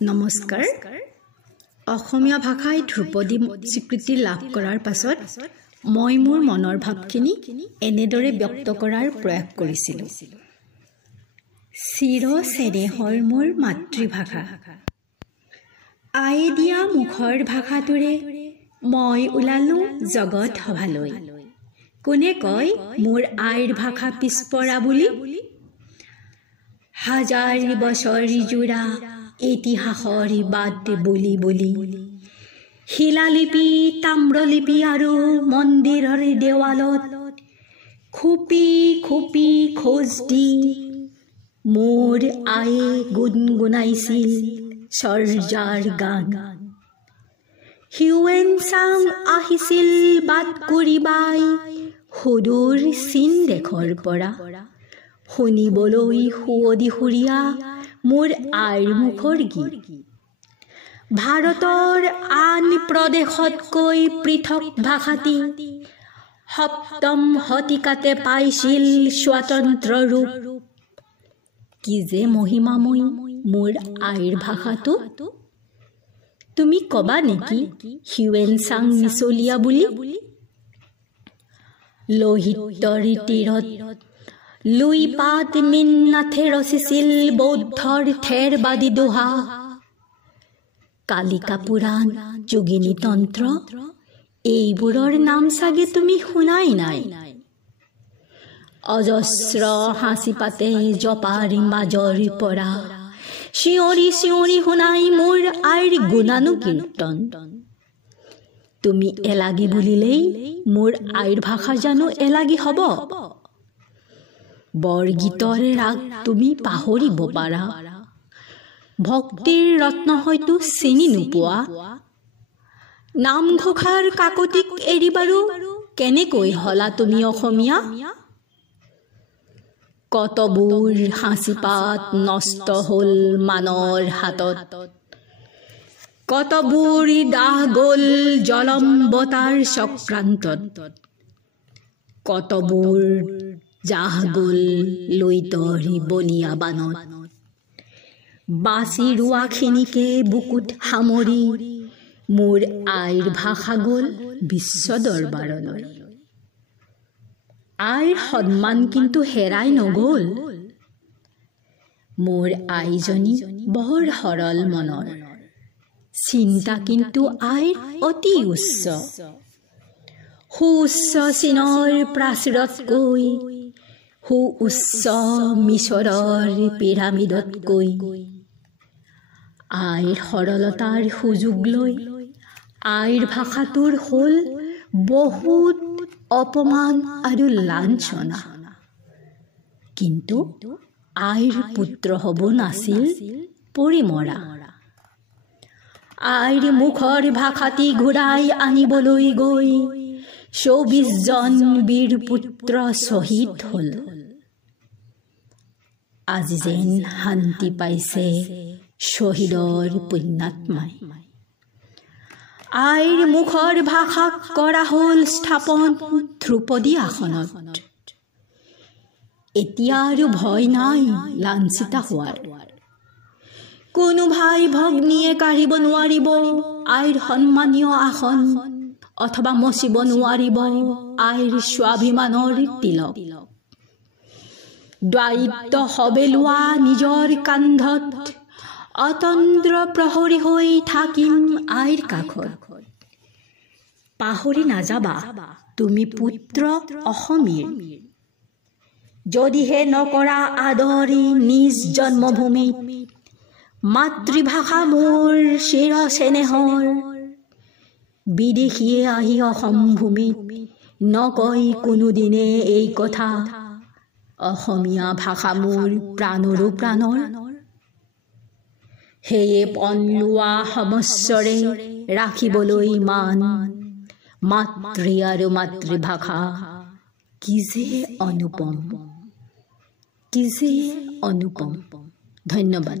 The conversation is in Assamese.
নমস্কাৰ অসমীয়া ভাষাই ধ্ৰুপদী স্বীকৃতি লাভ কৰাৰ পাছত মই মোৰ মনৰ ভাৱখিনি এনেদৰে ব্যক্ত কৰাৰ প্ৰয়াস কৰিছিলোঁ। চিৰ চেনেহৰ মোৰ মাতৃভাষা, আয়ে দিয়া মুখৰ ভাষাটোৰে মই ওলালোঁ জগত সভালৈ। কোনে কয় মোৰ আইৰ ভাষা পিছপৰা বুলি? হাজাৰ বছৰ জোৰা ইতিহাসৰ বাট বুলি বুলি শিলালিপি, তাম্ৰলিপি আৰু মন্দিৰৰ দেৱালত খুপি খুপি খোজ দি মোৰ আয়ে গুণগুণাইছিল চৰ্যাৰ গান। হিউৱেন চাং আহিছিল বাট কৰিবাই সুদূৰ চীন দেশৰ পৰা, শুনিবলৈ সুৱদি সুৰীয়া মোৰ আইৰ মুখৰ গীত। ভাৰতৰ আন প্ৰদেশতকৈ পৃথক ভাষাটি সপ্তম শতিকাতে পাইছিল স্বাতন্ত্ৰ্য ৰূপ। কি যে মহিমাময়ী মোৰ আইৰ ভাষাটো। তুমি কবা নেকি হিউৱেন চাং মিছলীয়া বুলি? লোহিতৰ তীৰত লুই পাত মিননাথে ৰচিছিল বৌদ্ধৰ থেৰবাদী দোহা। কালিকা পুৰাণ, যোগিনী তন্ত্ৰ এইবোৰৰ নাম চাগে তুমি শুনাই নাই। অজস্ৰ সাঁচি পাতে জপাৰ মাজৰ পৰা চিঞৰি চিঞৰি শুনাই মোৰ আইৰ গুণানুকীৰ্তন। তুমি এলাগী বুলিলেই মোৰ আইৰ ভাষা জানো এলাগী হ'ব? বৰগীতৰ ৰাগ তুমি পাহৰিব পাৰা, ভক্তিৰ ৰত্ন হয়তো চিনি নোপোৱা। নামঘোষাৰ কাকতিক এৰি বাৰু কেনেকৈ হলা তুমি অসমীয়া? কতবোৰ সাঁচিপাত নষ্ট হ'ল মানৰ হাতত, কতবোৰ দাহ গ'ল জলম্বতাৰ চক্ৰান্তত, কতবোৰ জাহ গ'ল লুইতৰ বলিয়া বানত। বাচি ৰোৱাখিনিকে বুকুত সামৰি মোৰ আইৰ ভাষা গ'ল বিশ্ব দৰবাৰলৈ। আইৰ সন্মান কিন্তু হেৰাই নগ'ল। মোৰ আইজনী বৰ সৰল মনৰ, চিন্তা কিন্তু আইৰ অতি উচ্চ। সুউচ্চ চীনৰ প্ৰাচীৰতকৈ, সুউচ্চ মিছৰৰ পিৰামিডতকৈ আইৰ সৰলতাৰ সুযোগ লৈ আইৰ ভাষাটোৰ হ'ল বহুত অপমান আৰু লাঞ্ছনা। কিন্তু আইৰ পুত্ৰ হ'ব নাছিল পৰিমৰা। আইৰ মুখৰ ভাষাটি ঘূৰাই আনিবলৈ গৈ ২৪জন বীৰ পুত্ৰ শ্বহীদ হ'ল। আজি যেন শান্তি পাইছে শ্বহীদৰ পুণ্যাত্মাই। আইৰ মুখৰ ভাষাক কৰা হ'ল স্থাপন ধ্ৰুপদী আসনত। এতিয়া আৰু ভয় নাই লাঞ্ছিতা হোৱাৰ। কোনো ভাই ভগ্নীয়ে কাঢ়িব নোৱাৰিব আইৰ সন্মানীয় আসন, অথবা মচিব নোৱাৰিব আইৰ স্বাভিমানৰ তিলক। দায়িত্ব সবে লোৱা নিজৰ কান্ধত, অতন্দ্ৰ প্ৰহৰী হৈ থাকিম আইৰ কাষত। পাহৰি নাযাবা তুমি পুত্ৰ অসমীৰ। যদিহে নকৰা আদৰি নিজ জন্মভূমিত, মাতৃভাষা মোৰ চিৰ চেনেহৰ। বিদেশীয়ে আহি অসম ভূমিত নকয় কোনোদিনে এই কথা, অসমীয়া ভাষা মোৰ প্ৰাণৰো প্ৰাণৰ। সেয়ে পণ লোৱা সমস্বৰে ৰাখিবলৈ মান, মাতৃ আৰু মাতৃভাষা কি যে অনুপম, কি যে অনুপম। ধন্যবাদ।